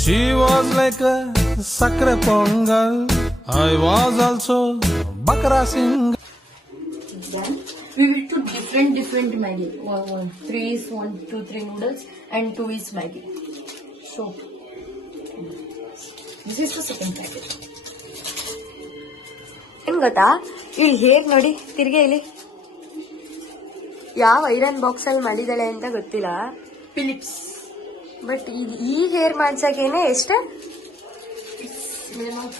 She was like a sakre pongal. I was also bakra singh. Then we will do different Maggi. Three is 1, 2, 3 noodles and 2 is Maggi. So this is the second packet. ಏನ್ ಗೊತ್ತಾ, ಇಲ್ಲಿ ಹೇಗ್ ನೋಡಿ ತಿರ್ಗೆ ಇಲ್ಲಿ ಯಾವ iron box ಅಲ್ಲಿ ಮಾಡಿದಾಳೆ ಅಂತ ಗೊತ್ತಿಲ್ಲ, ಫಿಲಿಪ್ಸ್. ಬಟ್ ಈ ಹೇರ್ ಮಾಡ್ಸಕ್ಕೇನೆ ಎಷ್ಟು, ಮಿನಿಮಮ್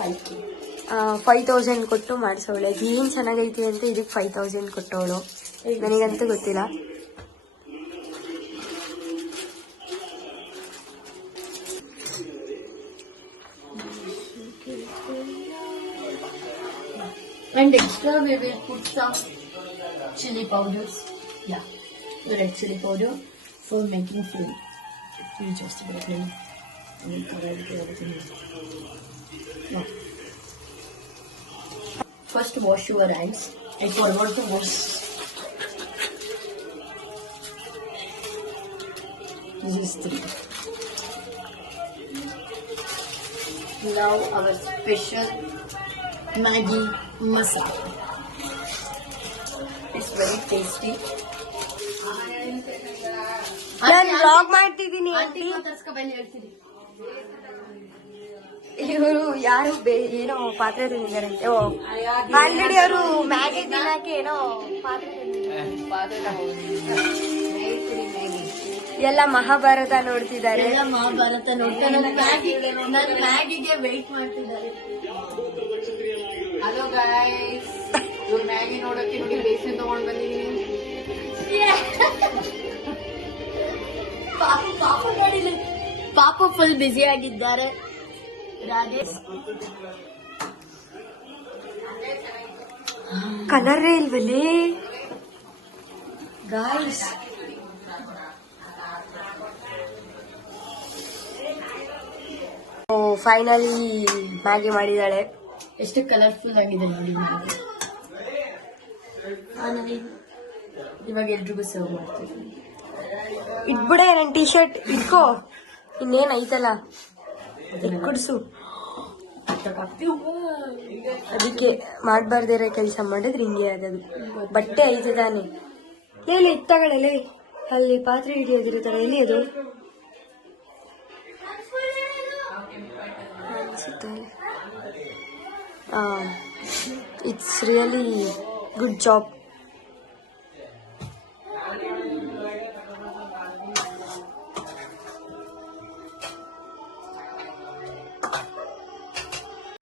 5,000 ಕೊಟ್ಟು ಮಾಡಿಸೋಳೆ. ಏನ್ ಚೆನ್ನಾಗೈತಿ ಅಂತ ಇದಕ್ಕೆ 5,000 ಕೊಟ್ಟವಳು. ನನಗಂತೂ ಗೊತ್ತಿಲ್ಲ. And extra we will put some chili powders. Yeah, red chili powder for making film. You just put it in and cover everything. No. First wash your hands. I forgot to wash. These 3. Now our special Maggi masala. It's very tasty. ನಾನು vlog ಮಾಡ್ತಿದ್ದೀನಿ aunty. ಇವರು ಯಾರು ಏನೋ ಪಾತ್ರೆ ತಂದಿದ್ದಾರಂತೆ. Already ಅವರು Maggi ತಿನ್ನಕ್ಕೆ ಏನೋ ಪಾತ್ರೆ ಎಲ್ಲ ಮಹಾಭಾರತ ನೋಡ್ತಿದ್ದಾರೆ. ಮಹಾಭಾರತ ನೋಡ್ತಾ ನನ್ನ ಮ್ಯಾಗಿಗೆ ವೇಟ್ ಮಾಡ್ತಿದ್ದಾರೆ. ಹಲೋ ಗೈಸ್, ಇವ್ರು ಮ್ಯಾಗಿ ನೋಡಕ್ಕೆ ನೋಡಿ ಬೇಸನ್ ತಗೊಂಡ್ ಬಂದಿದ್ದೀನಿ. ಪಾಪ ನೋಡಿಲ್ಲ, ಪಾಪ ಫುಲ್ ಬ್ಯುಸಿ ಆಗಿದ್ದಾರೆ. ರಾಜೇಶ್ ಕಲರೇ ಇಲ್ವಲ್ಲಿ ಗಾಯ್ಸ್. ಫೈನಲಿ ಮ್ಯಾಗಿ ಮಾಡಿದಾಳೆ. ಎಷ್ಟು ಕಲರ್ಫುಲ್ ಆಗಿದೆ ನೋಡಿ ಮ್ಯಾಗಿ. ಇವಾಗ ಎಲ್ರಿಗೂ ಸರ್ವ್ ಮಾಡ್ತೀವಿ. ಇಟ್ಬಿಡೆ ನನ್ನ ಟೀ ಶರ್ಟ್ ಇಟ್ಕೋ, ಇನ್ನೇನ್ ಐತಲ್ಲ ಕುಡ್ಸು. ಅದಕ್ಕೆ ಮಾಡ್ಬಾರ್ದಿರೋ ಕೆಲಸ ಮಾಡಿದ್ರೆ ಹಿಂಗೆ ಆಗೋದು. ಬಟ್ಟೆ ಐತೆ ತಾನೆ, ಲೇಲಿ ಇತ್ತಗಳೇ ಅಲ್ಲಿ ಪಾತ್ರೆ ಹಿಡಿಯೋದಿರ್ತಾರೆ. ಎಲ್ಲಿ ಅದು it's really good job.